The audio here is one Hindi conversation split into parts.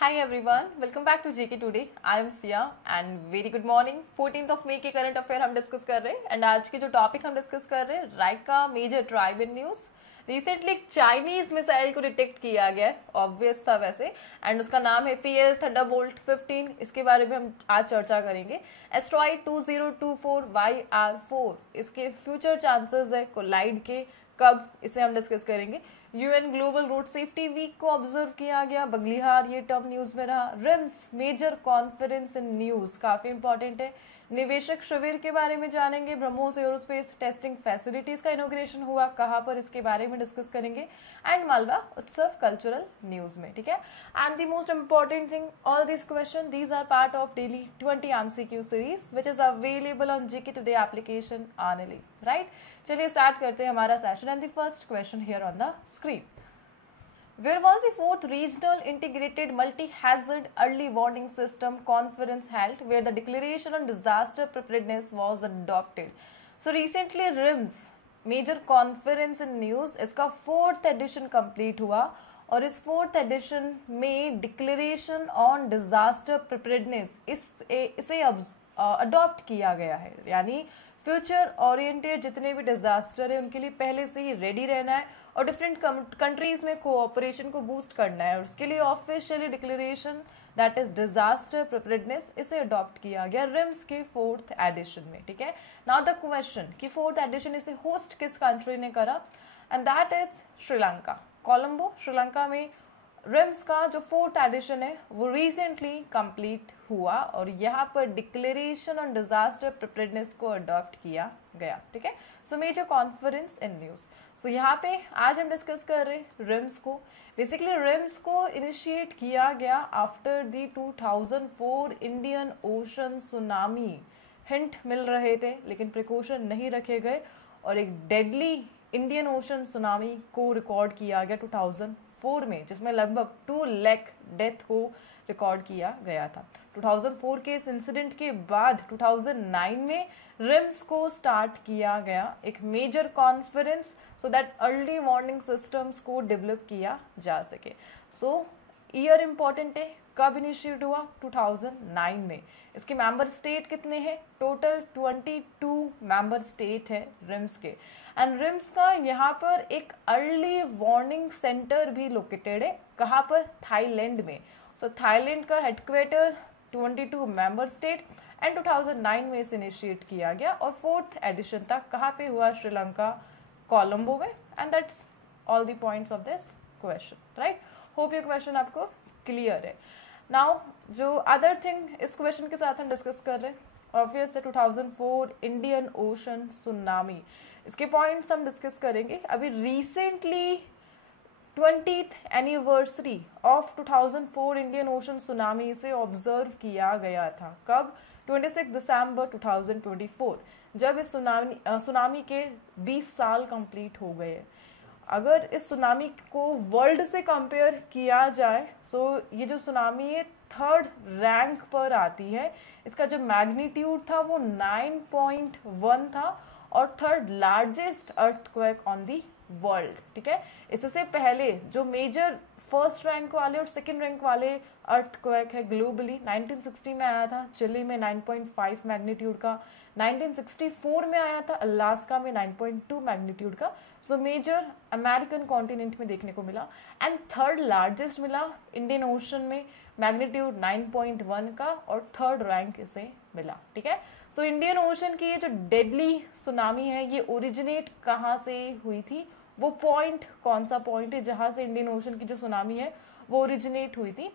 Hi everyone, welcome back to JK Today. I am Sia and very good morning. 14th of May के करंट अफेयर हम डिस्कस कर रहे हैं एंड आज के जो टॉपिक हम डिस्कस कर रहे हैं Raika major tribe in news. Recently एक चाइनीज मिसाइल को डिटेक्ट किया गया है, ऑब्वियस था वैसे, एंड उसका नाम है PL थंडरबोल्ट 15. इसके बारे में हम आज चर्चा करेंगे. एस्ट्रॉइड 2024 YR4 इसके फ्यूचर चांसेस है कोलाइड के, कब, इसे हम डिस्कस करेंगे. UN global road safety week को ऑब्जर्व किया गया, बगलिहार ये टर्म न्यूज में रहा. RIMES major conference in news काफी इंपॉर्टेंट है. निवेशक शिविर के बारे में जानेंगे. ब्रह्मोस एरोस्पेस टेस्टिंग फैसिलिटीज का इनोग्रेशन हुआ, कहां पर, इसके बारे में डिस्कस करेंगे. एंड मालवा उत्सव कल्चरल न्यूज में, ठीक है. And the most important thing, all this question these are part of daily 20 MCQ series which is available on GK today application only, right. चलिए स्टार्ट करते हैं हमारा सेशन. And the first question here on the screen. Where was the 4th Regional Integrated Multi-Hazard Early Warning System Conference held, where the Declaration on Disaster Preparedness was adopted? So recently RIMS Major Conference in News इसका 4th edition complete हुआ और इस 4th edition में Declaration on Disaster Preparedness इसे अडॉप्ट किया गया है. यानी फ्यूचर ओरिएंटेड जितने भी डिजास्टर है उनके लिए पहले से ही रेडी रहना है और डिफरेंट कंट्रीज में कोऑपरेशन को बूस्ट करना है. और उसके लिए officially declaration that is disaster preparedness इसे अडॉप्ट किया गया रिम्स के 4th एडिशन में, ठीक है. नाउ द क्वेश्चन कि 4th एडिशन इसे होस्ट किस कंट्री ने करा, and that is Sri Lanka. Colombo Sri Lanka में रिम्स का जो 4th एडिशन है वो रिसेंटली कंप्लीट हुआ और यहाँ पर डिक्लेरेशन ऑन डिजास्टर प्रिपेयर्डनेस को अडॉप्ट किया गया, ठीक है. So major conference in news. So यहाँ पे आज हम डिस्कस कर रहे हैं रिम्स को. बेसिकली रिम्स को इनिशिएट किया गया after the 2004 Indian Ocean tsunami. Hint मिल रहे थे लेकिन प्रिकॉशन नहीं रखे गए और एक डेडली इंडियन ओशन सुनामी को रिकॉर्ड किया गया 2004 में, जिसमें लगभग 2 लाख डेथ को रिकॉर्ड किया गया था. 2004 के इस इंसिडेंट के बाद 2009 में रिम्स को स्टार्ट किया गया एक major conference so that early warning systems को डेवलप किया जा सके. सो ईयर इंपॉर्टेंट है, कब इनिशिएट हुआ, 2009 में. इसके मेंबर स्टेट कितने हैं, टोटल 22 मेंबर स्टेट है रिम्स के. एंड रिम्स का यहाँ पर एक अर्ली वार्निंग सेंटर भी लोकेटेड है, कहाँ पर, थाईलैंड में. सो थाईलैंड का हेडक्वार्टर 22 मेंबर स्टेट एंड 2009 में इसे इनिशिएट किया गया और 4th एडिशन तक कहाँ पे हुआ, श्रीलंका, कोलंबो में. And that's all the points of this question, right. Hope ये क्वेश्चन आपको क्लियर है. नाउ जो अदर थिंग इस क्वेश्चन के साथ हम डिस्कस कर रहे हैं, ऑब्वियस है 2004 इंडियन ओशन सुनामी. इसके पॉइंट्स हम डिस्कस करेंगे. अभी recently 20th anniversary of 2004 Indian Ocean tsunami से ऑब्जर्व किया गया था. कब, 26 दिसंबर 2024, जब इस सुनामी के 20 साल कंप्लीट हो गए. अगर इस सुनामी को वर्ल्ड से कंपेयर किया जाए सो ये जो सुनामी है 3rd रैंक पर आती है. इसका जो मैग्नीट्यूड था वो 9.1 था और 3rd largest earthquake on the world, ठीक है. इससे पहले जो मेजर 1st रैंक वाले और 2nd रैंक वाले अर्थक्वेक है ग्लोबली 1960 में आया था चिली में 9.5 मैग्नीट्यूड का, 1964 में आया था अलास्का में 9.2 मैग्नीट्यूड का. सो मेजर अमेरिकन कॉन्टिनेंट में देखने को मिला. एंड 3rd लार्जेस्ट मिला इंडियन ओशन में, मैग्नीट्यूड 9.1 का और 3rd रैंक इसे मिला, ठीक है. सो इंडियन ओशन की ये जो डेडली सुनामी है ये ओरिजिनेट कहाँ से हुई थी, वो पॉइंट कौन सा पॉइंट है जहां से इंडियन ओशन की जो सुनामी है वो ओरिजिनेट हुई थी.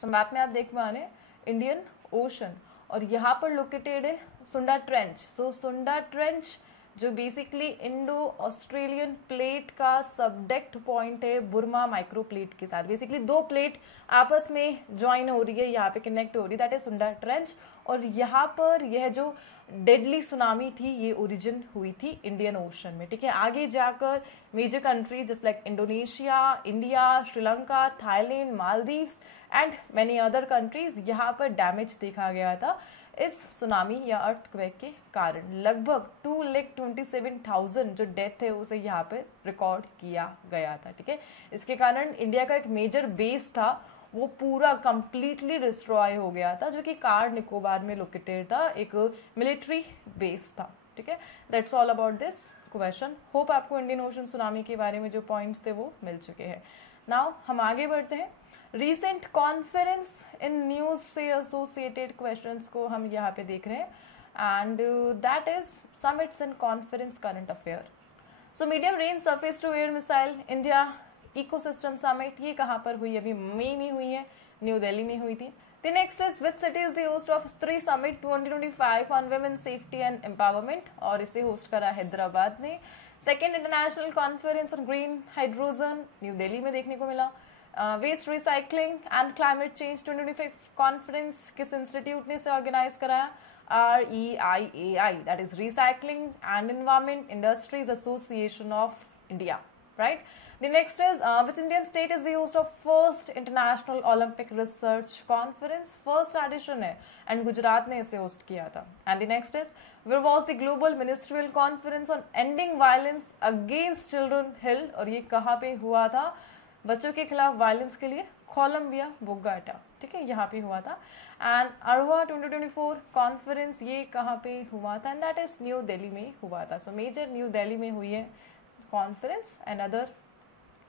सो मैप में आप देख पा रहे हैं इंडियन ओशन और यहाँ पर लोकेटेड है सुंडा ट्रेंच. सो सुंडा ट्रेंच जो बेसिकली इंडो ऑस्ट्रेलियन प्लेट का सबडेक्ट पॉइंट है बुर्मा माइक्रो प्लेट के साथ. बेसिकली 2 प्लेट आपस में ज्वाइन हो रही है, यहाँ पे कनेक्ट हो रही है, दैट इज सुंडा ट्रेंच. और यहाँ पर यह जो डेडली सुनामी थी ये ओरिजिन हुई थी इंडियन ओशन में, ठीक है. आगे जाकर major countries just like Indonesia, India, Sri Lanka, Thailand, Maldives and many other countries यहाँ पर डैमेज देखा गया था इस सुनामी या अर्थक्वेक के कारण. लगभग 2,27,000 जो डेथ है उसे यहाँ पे रिकॉर्ड किया गया था, ठीक है. इसके कारण इंडिया का एक मेजर बेस था वो पूरा कंप्लीटली डिस्ट्रॉय हो गया था, जो कि कार निकोबार में लोकेटेड था, एक मिलिट्री बेस था, ठीक है। That's all about this question. Hope आपको इंडियन ओशन सुनामी के बारे में जो पॉइंट्स थे वो मिल चुके हैं। नाउ हम आगे बढ़ते हैं। रिसेंट कॉन्फ्रेंस इन न्यूज से एसोसिएटेड क्वेश्चंस को हम यहाँ पे देख रहे हैं, and that is summits and conference current affair. So medium range surface to air missile India ecosystem summit, ये कहाँ पर हुई? अभी मई में हुई है, न्यू दिल्ली में हुई थी। The next is which city is the host of Stree Summit 2025 on Women Safety and Empowerment, और इसे होस्ट करा हैदराबाद ने। Second international conference on green hydrogen new Delhi में देखने को मिला। Waste recycling and climate change 2025 conference किस इंस्टीट्यूट ने इसे ऑर्गेनाइज कराया? REIAI, that is Recycling and Environment Industries Association of India, right? The next is which Indian state is the host of first International Olympic Research Conference? First edition है, and गुजरात ने इसे होस्ट किया था। And the next is where was the Global Ministerial Conference on Ending Violence Against Children held? और ये कहाँ पे हुआ था? बच्चों के खिलाफ वायलेंस के लिए कोलंबिया बोगोटा, ठीक है, यहाँ पे हुआ था। एंड अरवा 2024 कॉन्फ्रेंस, ये कहाँ पे हुआ था? And that is new Delhi में हुआ था। सो मेजर न्यू दिल्ली में हुई है कॉन्फ्रेंस एंड अदर,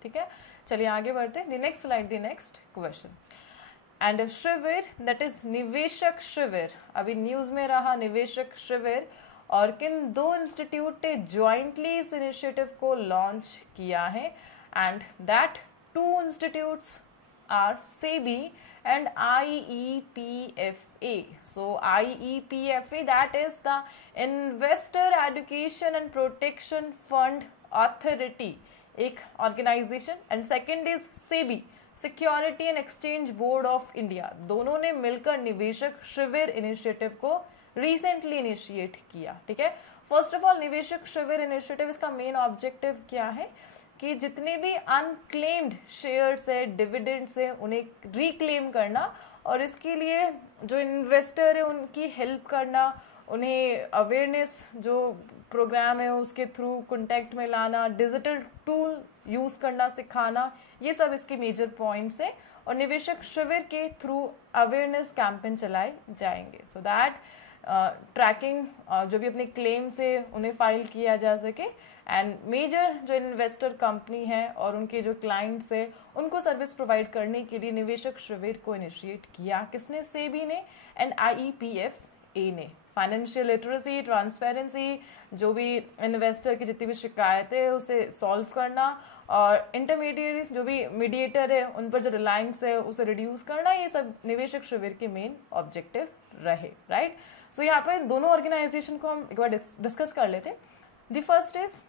ठीक है। चलिए आगे बढ़ते हैं। The next slide, the next question. And शिविर, दैट इज निवेशक शिविर, अभी न्यूज में रहा निवेशक शिविर, और किन दो इंस्टीट्यूट ने ज्वाइंटली इस इनिशिएटिव को लॉन्च किया है? And that two institutes are SEBI and IEPFA. So IEPFA, that is the Investor Education and Protection Fund Authority, एक organization, and second is SEBI, Security and Exchange Board of India. दोनों ने मिलकर निवेशक शिविर इनिशिएटिव को रिसेंटली इनिशिएट किया, ठीक है। फर्स्ट ऑफ ऑल निवेशक शिविर इनिशिएटिव, इसका मेन ऑब्जेक्टिव क्या है कि जितने भी अनक्लेम्ड शेयर्स है, डिविडेंड्स है, उन्हें रिक्लेम करना, और इसके लिए जो इन्वेस्टर है उनकी हेल्प करना, उन्हें अवेयरनेस जो प्रोग्राम है उसके थ्रू कॉन्टेक्ट में लाना, डिजिटल टूल यूज़ करना सिखाना, ये सब इसके मेजर पॉइंट्स है। और निवेशक शिविर के थ्रू अवेयरनेस कैंपेन चलाए जाएंगे, सो दैट ट्रैकिंग जो भी अपने क्लेम से उन्हें फाइल किया जा सके, एंड मेजर जो इन्वेस्टर कंपनी है और उनके जो क्लाइंट्स है उनको सर्विस प्रोवाइड करने के लिए निवेशक शिविर को इनिशिएट किया। किसने? सेबी ने एंड IEPFA ने। फाइनेंशियल लिटरेसी, ट्रांसपेरेंसी, जो भी इन्वेस्टर की जितनी भी शिकायतें है उसे सॉल्व करना, और इंटरमीडिएट जो भी मीडिएटर है उन पर जो रिलायंस है उसे रिड्यूस करना, ये सब निवेशक शिविर के मेन ऑब्जेक्टिव रहे, राइट। सो यहाँ पर दोनों ऑर्गेनाइजेशन को हम एक बार डिस्कस कर लेते हैं। द फर्स्ट इज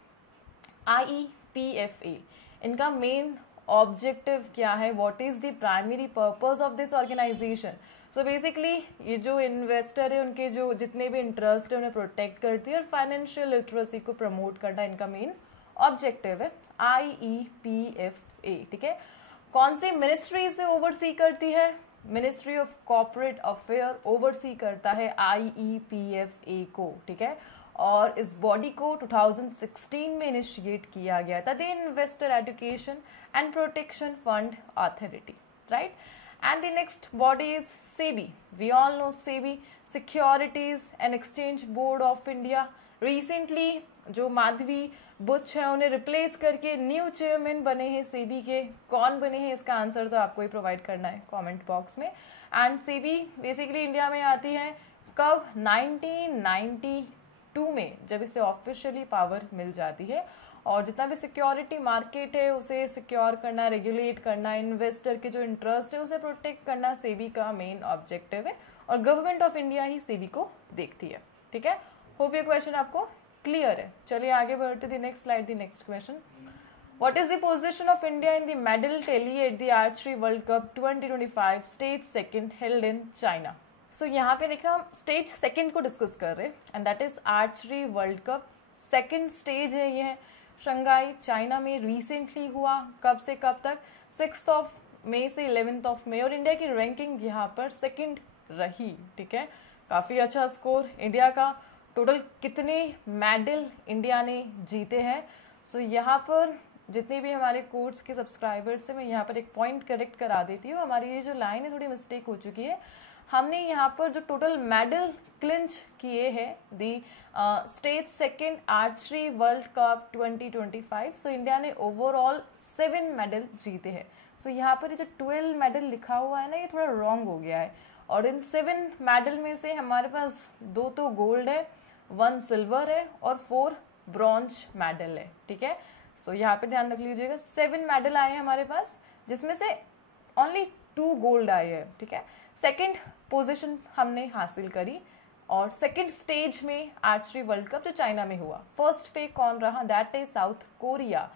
IEPFA, इनका मेन ऑब्जेक्टिव क्या है? What is the primary purpose of this organization? So basically ये जो इन्वेस्टर है उनके जो जितने भी इंटरेस्ट है उन्हें प्रोटेक्ट करती है, और फाइनेंशियल लिटरेसी को प्रमोट करना इनका मेन ऑब्जेक्टिव है IEPFA, ठीक है। कौन सी मिनिस्ट्री से ओवरसी करती है? Ministry of corporate affair oversee करता है IEPFA को, ठीक है। और इस बॉडी को 2016 में इनिशिएट किया गया था, the investor education and protection fund authority, right. And the next body is SEBI, we all know SEBI, securities and exchange board of India. रिसेंटली जो माधवी बुच है उन्हें रिप्लेस करके न्यू चेयरमैन बने हैं सेबी के। कौन बने हैं इसका आंसर तो आपको ही प्रोवाइड करना है कमेंट बॉक्स में। एंड सेबी बेसिकली इंडिया में आती है कब? 1992 में, जब इसे ऑफिशियली पावर मिल जाती है, और जितना भी सिक्योरिटी मार्केट है उसे सिक्योर करना, रेगुलेट करना, इन्वेस्टर के जो इंटरेस्ट है उसे प्रोटेक्ट करना सेबी का मेन ऑब्जेक्टिव है, और गवर्नमेंट ऑफ इंडिया ही सेबी को देखती है, ठीक है। होप ये क्वेश्चन आपको क्लियर है। चलिए आगे बढ़ते हैं। Next slide, the next question. What is the position of India in the medal tally at the archery World Cup 2025 stage second held in China? So यहाँ पे देखना हम स्टेज सेकंड को डिस्कस कर रहे हैं, and that is archery World cup second stage है। ये शंघाई चाइना में रिसेंटली हुआ। कब से कब तक? 6 मई से 11 मई, और इंडिया की रैंकिंग यहाँ पर सेकंड रही, ठीक है। काफी अच्छा स्कोर इंडिया का। टोटल कितने मेडल इंडिया ने जीते हैं? सो यहाँ पर जितने भी हमारे कोर्स के सब्सक्राइबर्स से मैं यहाँ पर एक पॉइंट करेक्ट करा देती हूँ, हमारी ये जो लाइन है थोड़ी मिस्टेक हो चुकी है। हमने यहाँ पर जो टोटल मेडल क्लिंच किए हैं, दी state second archery World Cup 2025, so India ने ओवरऑल 7 मेडल जीते हैं। सो यहाँ पर ये जो 12 मेडल लिखा हुआ है ना, ये थोड़ा रॉन्ग हो गया है, और इन 7 मेडल में से हमारे पास 2 तो गोल्ड है, 1 सिल्वर है और 4 ब्रॉन्ज मेडल है, ठीक है। सो यहाँ पे ध्यान रख लीजिएगा, 7 मेडल आए हैं हमारे पास, जिसमें से ओनली 2 गोल्ड आए हैं, ठीक है। सेकेंड पोजीशन हमने हासिल करी, और सेकेंड स्टेज में आर्चरी वर्ल्ड कप जो चाइना में हुआ, फर्स्ट पे कौन रहा, that is south Korea.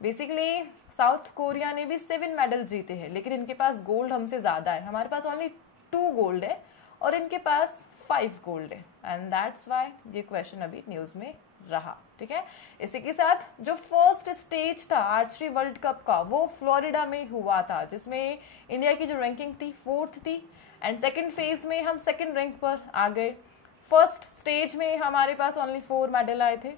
Basically south Korea ने भी 7 मेडल जीते हैं, लेकिन इनके पास गोल्ड हमसे ज्यादा है, हमारे पास ओनली 2 गोल्ड है और इनके पास 5 गोल्ड है, एंड दैट्स व्हाई ये क्वेश्चन अभी न्यूज में रहा, ठीक है। इसी के साथ जो फर्स्ट स्टेज था आर्चरी वर्ल्ड कप का, वो फ्लोरिडा में हुआ था, जिसमें इंडिया की जो रैंकिंग थी 4th थी, एंड सेकेंड फेज में हम सेकेंड रैंक पर आ गए। फर्स्ट स्टेज में हमारे पास ओनली 4 मेडल आए थे,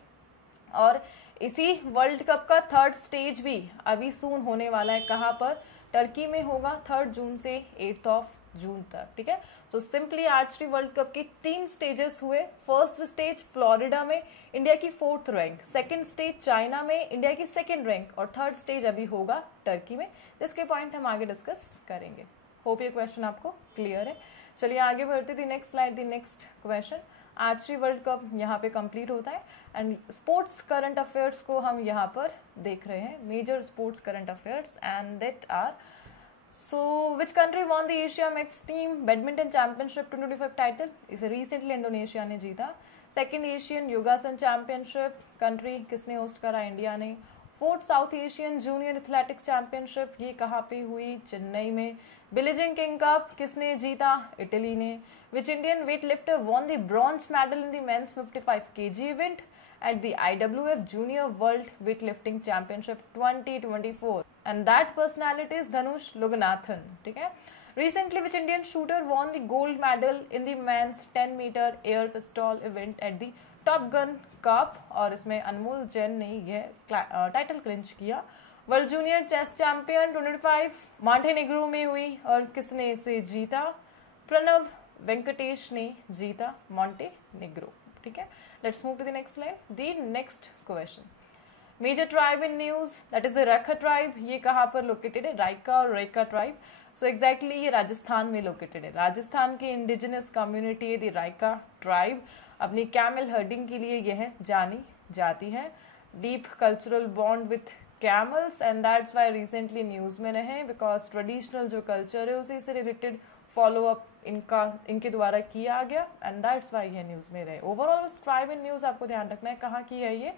और इसी वर्ल्ड कप का थर्ड स्टेज भी अभी सून होने वाला है, कहाँ पर, टर्की में होगा 3 जून से 8 जून तक, ठीक है। तो सिंपली आर्चरी वर्ल्ड कप की 3 स्टेजेस हुए। फर्स्ट स्टेज फ्लोरिडा में इंडिया की 4th rank, second stage China में इंडिया की 2nd रैंक, और थर्ड स्टेज अभी होगा टर्की में, जिसके पॉइंट हम आगे डिस्कस करेंगे। होप ये क्वेश्चन आपको क्लियर है। चलिए आगे बढ़ते, दी नेक्स्ट स्लाइड, दी next question. Archery World cup यहाँ पे कंप्लीट होता है, एंड स्पोर्ट्स करंट अफेयर्स को हम यहाँ पर देख रहे हैं, major sports current affairs, and that are, so which country won the Asia Mixed Team Badminton Championship 2025 title? इसे रिसेंटली इंडोनेशिया ने जीता। सेकंड एशियन योगासन चैंपियनशिप कंट्री किसने होस्ट करा? इंडिया ने। Fourth south Asian junior athletics championship, ये कहाँ पे हुई? चेन्नई में। बिलीजिंग किंग कप किसने जीता? इटली ने। Which Indian weight lifter won the bronze medal in the men's 55 kg event at the IWF Junior World Weightlifting Championship 2024, and that personality is Dhanush Loganathan, ठीक है। Recently, which Indian shooter won the gold medal in the men's 10-meter air pistol event at the Top Gun Cup, और इसमें अनमोल जैन ने यह टाइटल क्लिंच किया। World junior chess champion 2025 Montenegro में हुई, और किसने इसे जीता? प्रणव वेंकटेश ने जीता मॉन्टेनेग्रो, ठीक है। Let's move to the next slide, the next question. Major tribe in news, that is the Raika tribe, ये कहाँ पर लोकेटेड है? राइका और रेका ट्राइब। सो एग्जैक्टली ये राजस्थान में लोकेटेड है। राजस्थान की इंडिजिनस कम्युनिटी है द राइका ट्राइब, अपनी कैमल हर्डिंग के लिए यह जानी जाती है। Deep cultural bond with camels, and that's why recently news में रहे, बिकॉज ट्रेडिशनल जो कल्चर है उसी से रिलेटेड फॉलो अप इनके द्वारा किया गया, एंड दैट्स वाई ये न्यूज में रहे। ओवरऑल ट्राइब इन न्यूज आपको ध्यान रखना है, कहाँ की है ये?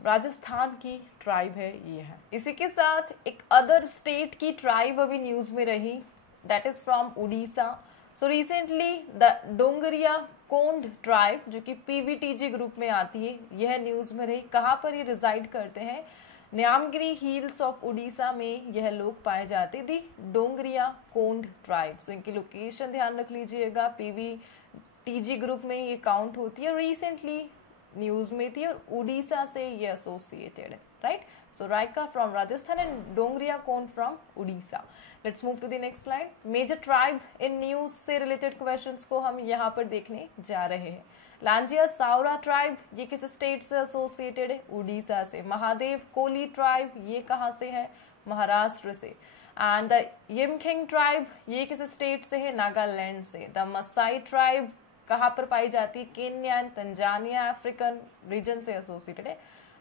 राजस्थान की ट्राइब है ये है। इसी के साथ एक अदर स्टेट की ट्राइब अभी न्यूज में रही, that is from Orissa. So recently the Dongria Kondh tribe, जो कि पीवीटीजी ग्रुप में आती है, यह न्यूज में रही। कहाँ पर ये रिजाइड करते हैं? न्यामगिरी हिल्स ऑफ उड़ीसा में यह लोग पाए जाते थे, डोंगरिया कोंड ट्राइब। सो इनकी लोकेशन ध्यान रख लीजिएगा, पीवीटीजी ग्रुप में ये काउंट होती है, रिसेंटली न्यूज में थी, और उड़ीसा से ये एसोसिएटेड है, right. So Raika from Rajasthan and Dongria Kondh from Orissa. Let's move to the next slide. Major tribe in news से रिलेटेड क्वेश्चंस को हम यहाँ पर देखने जा रहे हैं। लांजिया सावरा ट्राइब, ये किस स्टेट से एसोसिएटेड है? उड़ीसा से। महादेव कोली ट्राइब, ये कहाँ से है? महाराष्ट्र से। एंड द यमखेंग ट्राइब, ये किस स्टेट से है? नागालैंड से। द मसाई ट्राइब कहाँ पर पाई जाती है? Kenya and Tanzania African region से एसोसिएटेड है।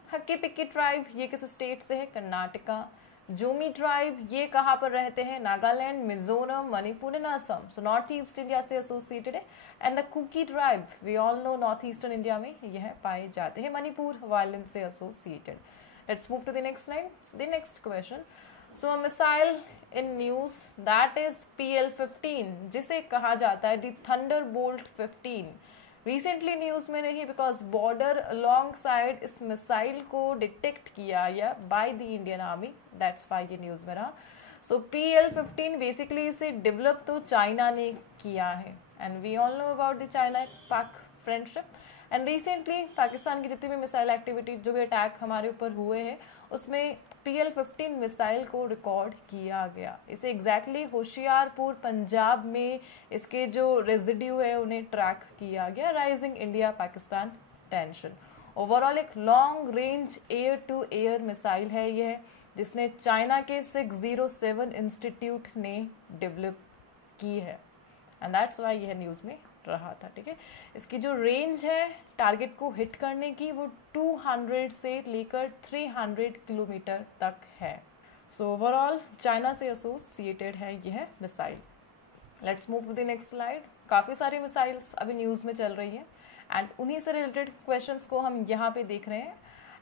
हक्की पिक्की ट्राइब, ये किस स्टेट से है? कर्नाटका। जोमी ट्राइब, ये कहाँ पर रहते हैं? Nagaland, Mizoram, Manipur and Assam. So North East India से एसोसिएटेड है। And the Kuki tribe, we all know North Eastern India में यह पाए जाते हैं, मणिपुर वायलेंस से associated. Let's move to the next slide, the next question. So a missile in news, that is PL-15, जिसे कहा जाता है द थंडरबोल्ट 15। रिसेंटली न्यूज में रही, बिकॉज बॉर्डर अलोंग साइड इस मिसाइल को डिटेक्ट किया या by the Indian army, that's why ये न्यूज में रहा। सो PL-15 बेसिकली इसे डेवलप तो चाइना ने किया है, and we all know about the China Pak friendship, and recently Pakistan की जितनी भी मिसाइल एक्टिविटी, जो भी अटैक हमारे ऊपर हुए हैं, उसमें PL-15 मिसाइल को रिकॉर्ड किया गया। इसे एग्जैक्टली होशियारपुर पंजाब में इसके जो रेजिड्यू है उन्हें ट्रैक किया गया, rising India Pakistan tension. Overall एक long range air to air missile है यह, जिसने चाइना के 607 इंस्टीट्यूट ने डेवलप की है, एंड दैट्स वाई यह न्यूज़ में रहा था। ठीक है, इसकी जो रेंज है टारगेट को हिट करने की वो 200 से लेकर 300 किलोमीटर तक है। सो ओवरऑल चाइना से एसोसिएटेड है यह missile. Let's move to the next slide. काफ़ी सारी मिसाइल्स अभी न्यूज़ में चल रही है एंड उन्हीं से रिलेटेड क्वेश्चंस को हम यहाँ पे देख रहे हैं,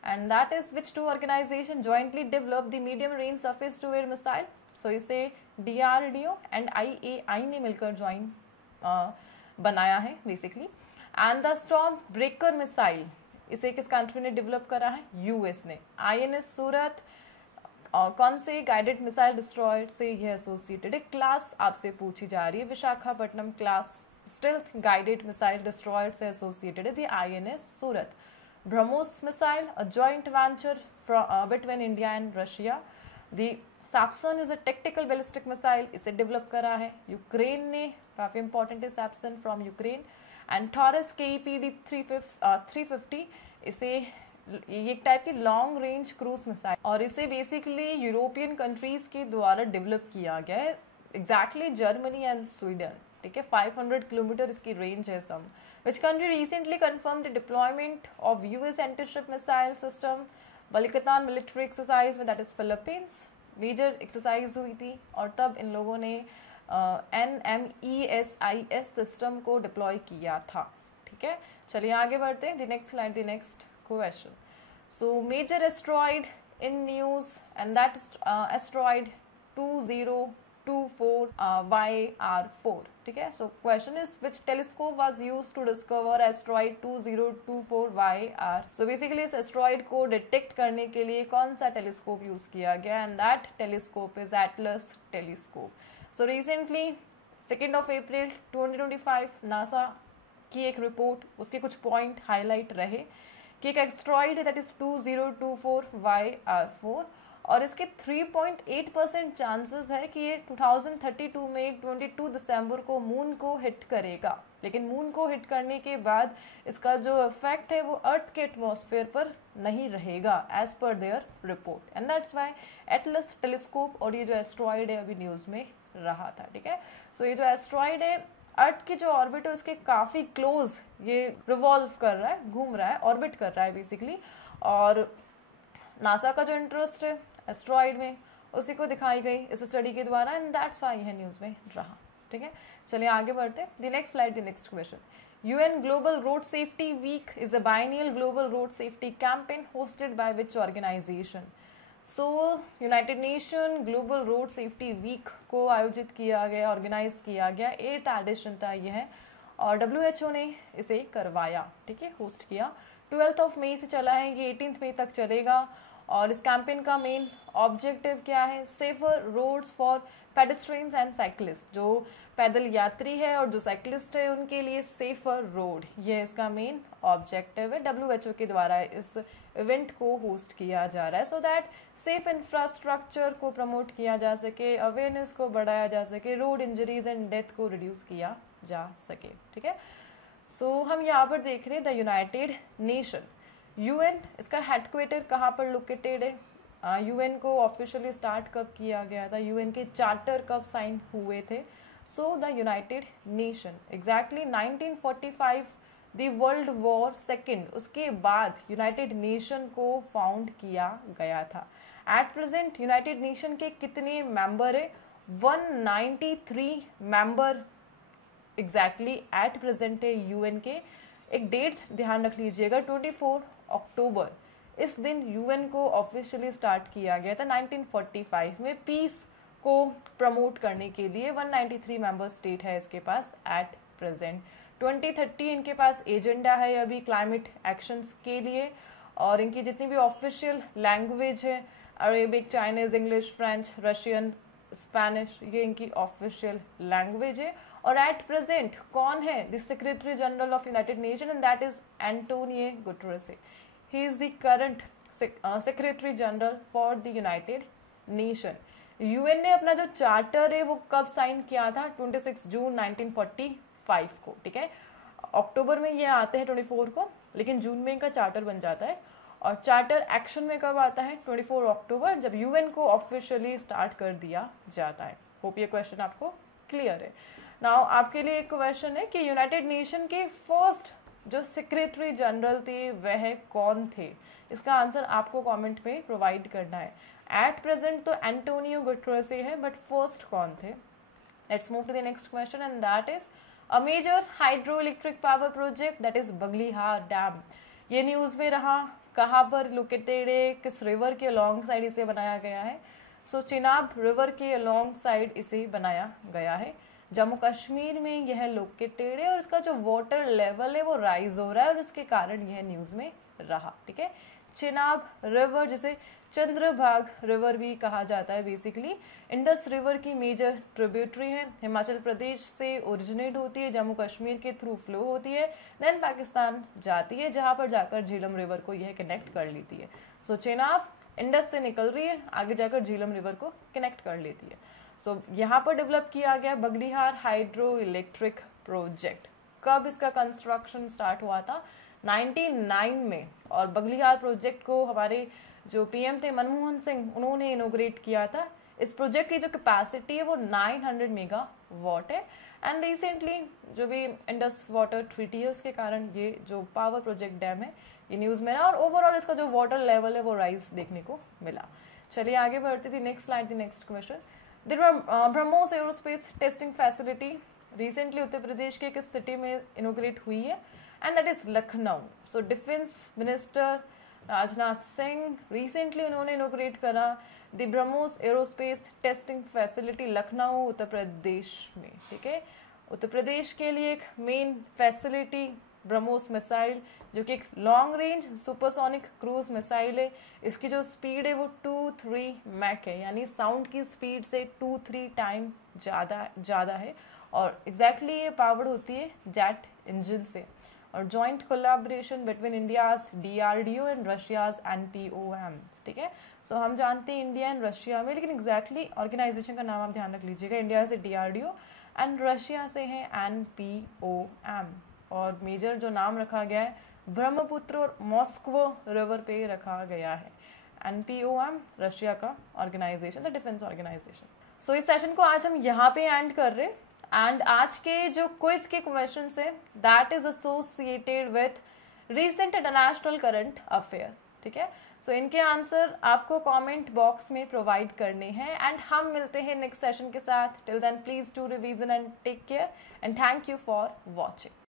and that is which two organisation jointly develop the medium range surface to air missile. So इसे DRDO एंड IAI ने मिलकर ज्वाइन बनाया है basically. And the storm breaker missile, इसे किस कंट्री ने डेवलप करा है? US ने। INS सूरत और कौन से गाइडेड मिसाइल डिस्ट्रॉयड से यह एसोसिएटेड है? क्लास आपसे पूछी जा रही है, Visakhapatnam class stealth guided missile destroyed से एसोसिएटेड है the INS Surat. BrahMos missile, a joint venture between India and Russia. The Sapsan is a tactical ballistic missile, इसे डेवलप करा है यूक्रेन ने, काफी इंपॉर्टेंट है Sapsan from Ukraine. And Taurus KEPD 350, इसे ये एक टाइप की लॉन्ग रेंज क्रूज मिसाइल, और इसे बेसिकली यूरोपियन कंट्रीज के द्वारा डेवलप किया गया है, एग्जैक्टली जर्मनी एंड स्वीडन। ठीक है, 500 किलोमीटर इसकी रेंज है some. Which country recently confirm the deployment of US antiship missile system Balikatan military exercise में, that is Philippines. Major exercise हुई थी और तब इन लोगों ने NMESIS सिस्टम को डिप्लॉय किया था। ठीक है, चलिए आगे बढ़ते हैं। The next slide, the next question. So major asteroid in news and that asteroid 2024 YR4। ठीक है, so question is which telescope was used to discover asteroid 2024 YR। So basically इस एस्ट्रॉइड को डिटेक्ट करने के लिए कौन सा टेलीस्कोप यूज किया गया? And that telescope is ATLAS telescope. So recently 2 April 2025 NASA की एक रिपोर्ट, उसके कुछ पॉइंट हाईलाइट रहे कि एक एस्ट्रॉइड है दैट इज 2024 YR4, और इसके 3.8% चांसेस है कि ये 2032 में 22 दिसंबर को मून को हिट करेगा। लेकिन मून को हिट करने के बाद इसका जो इफेक्ट है वो अर्थ के एटमॉस्फेयर पर नहीं रहेगा as per their report, and that's why ATLAS telescope और ये जो एस्ट्रॉइड है अभी न्यूज में रहा था। ठीक है, सो ये जो एस्ट्रॉइड है अर्थ की जो ऑर्बिट है उसके काफी क्लोज ये रिवॉल्व कर रहा है, घूम रहा है, ऑर्बिट कर रहा है बेसिकली, और नासा का जो इंटरेस्ट है एस्ट्रॉइड में उसी को दिखाई गई इस स्टडी के द्वारा, एंड दैट्स व्हाई यह न्यूज में रहा। ठीक है, चलिए आगे बढ़ते हैं। The next slide, the next question. UN Global Road Safety Week is a biennial global road safety campaign hosted by which organization? So United Nation global road safety week को आयोजित किया गया, ऑर्गेनाइज किया गया, 8th एडिशन था यह, और WHO ने इसे करवाया। ठीक है, होस्ट किया। 12 मई से चला है, ये 18 मई तक चलेगा, और इस कैंपेन का मेन ऑब्जेक्टिव क्या है? Safer roads for pedestrians and cyclist, जो पैदल यात्री है और जो साइकिलिस्ट है उनके लिए सेफर रोड, ये इसका मेन ऑब्जेक्टिव है। WHO के द्वारा इस इवेंट को होस्ट किया जा रहा है सो दैट सेफ इंफ्रास्ट्रक्चर को प्रमोट किया जा सके, अवेयरनेस को बढ़ाया जा सके, रोड इंजरीज एंड डेथ को रिड्यूस किया जा सके। ठीक है, सो हम यहाँ पर देख रहे हैं द यूनाइटेड नेशन, UN, इसका हेडक्वार्टर कहाँ पर लोकेटेड है? UN को ऑफिशियली स्टार्ट कब किया गया था? UN के चार्टर कब साइन हुए थे? So the United nation exactly 1945 the world war second, उसके बाद यूनाइटेड नेशन को फाउंड किया गया था। एट प्रेजेंट यूनाइटेड नेशन के कितने मेंबर है? 193 मेंबर एग्जैक्टली एट प्रेजेंट है UN के। एक डेट ध्यान रख लीजिएगा, 24 अक्टूबर, इस दिन UN को ऑफिशियली स्टार्ट किया गया था 1945 में, पीस को प्रमोट करने के लिए। 193 मेंबर स्टेट है इसके पास एट प्रेजेंट। 2030 इनके पास एजेंडा है अभी क्लाइमेट एक्शंस के लिए, और इनकी जितनी भी ऑफिशियल लैंग्वेज है, Arabic, Chinese, English, French, Russian, Spanish, ये इनकी ऑफिशियल लैंग्वेज है। और एट प्रेजेंट कौन है the secretary general of United nation, and that is Antonio Guterres. He is the current secretary general for the United nation. UN ने अपना जो चार्टर है वो कब साइन किया था? 26 जून 1945 को, ठीक है। अक्टूबर में ये आते हैं 24 को, लेकिन जून में इनका चार्टर बन जाता है। और चार्टर एक्शन में कब आता है? 24 अक्टूबर, जब यूएन को ऑफिशियली स्टार्ट कर दिया जाता है। होप ये क्वेश्चन आपको क्लियर है। नाउ आपके लिए एक क्वेश्चन है कि यूनाइटेड नेशन के फर्स्ट जो सेक्रेटरी जनरल थे वह कौन थे? इसका आंसर आपको कमेंट में प्रोवाइड करना है। एट प्रेजेंट तो एंटोनियो गुटेरेस है, बट फर्स्ट कौन थे? Let's move to the next question, and that is a major hydro electric power project that is Baglihar dam. ये न्यूज में रहा, कहाँ पर लोकेटेड है, किस रिवर के अलॉन्ग साइड इसे बनाया गया है? सो चिनाब रिवर के अलॉन्ग साइड इसे बनाया गया है। जम्मू कश्मीर में यह लोकेटेड है और इसका जो वाटर लेवल है वो राइज हो रहा है और इसके कारण यह न्यूज में रहा, ठीक है। चिनाब रिवर, जिसे चंद्रभाग रिवर भी कहा जाता है, बेसिकली इंडस रिवर की मेजर ट्रिब्यूटरी है। हिमाचल प्रदेश से ओरिजिनेट होती है, जम्मू कश्मीर के थ्रू फ्लो होती है, देन पाकिस्तान जाती है, जहां पर जाकर झीलम रिवर को यह कनेक्ट कर लेती है। सो चिनाब इंडस से निकल रही है, आगे जाकर झीलम रिवर को कनेक्ट कर लेती है। सो यहाँ पर डेवलप किया गया बगलिहार हाइड्रो इलेक्ट्रिक प्रोजेक्ट। कब इसका कंस्ट्रक्शन स्टार्ट हुआ था? 1999 में। और बगलिहार प्रोजेक्ट को हमारे जो पीएम थे मनमोहन सिंह, उन्होंने इनोग्रेट किया था। इस प्रोजेक्ट की जो कैपेसिटी है वो 900 मेगावाट है। एंड रिसेंटली जो भी इंडस वाटर ट्रीटी है उसके कारण ये जो पावर प्रोजेक्ट डैम है ये न्यूज में रहा, और ओवरऑल इसका जो वाटर लेवल है वो राइज देखने को मिला। चलिए आगे बढ़ते थी। Next slide, the next question. BrahMos aerospace testing facility recently Uttar Pradesh के किस सिटी में इनोग्रेट हुई है? And that is Lucknow. So defence minister Rajnath Singh recently उन्होंने इनोग्रेट करा the BrahMos aerospace testing facility Lucknow Uttar Pradesh में, ठीक है। उत्तर प्रदेश के लिए एक मेन फैसिलिटी ब्रह्मोस मिसाइल, जो कि एक long range supersonic cruise missile है। इसकी जो स्पीड है वो 2-3 मैक है, यानी साउंड की स्पीड से 2-3 टाइम ज़्यादा है। और एग्जैक्टली ये पावर्ड होती है जेट इंजन से। और joint collaboration between India's DRDO and Russia's NPOM, ठीक है। सो हम जानते हैं इंडिया एंड रशिया में, लेकिन एग्जैक्टली ऑर्गेनाइजेशन का नाम आप ध्यान रख लीजिएगा। इंडिया से DRDO एंड रशिया से है NPOM। और मेजर जो नाम रखा गया है ब्रह्मपुत्र और मॉस्को रिवर पे रखा गया है। NPOM रशिया का ऑर्गेनाइजेशन, द डिफेंस ऑर्गेनाइजेशन। सो इस सेशन को आज हम यहाँ पे एंड कर रहे हैं। एंड आज के जो क्विज के क्वेश्चन है that is associated with recent international current affair, ठीक है। सो इनके आंसर आपको कमेंट बॉक्स में प्रोवाइड करने हैं। एंड हम मिलते हैं नेक्स्ट सेशन के साथ। Till then please do revision and take care and thank you for watching.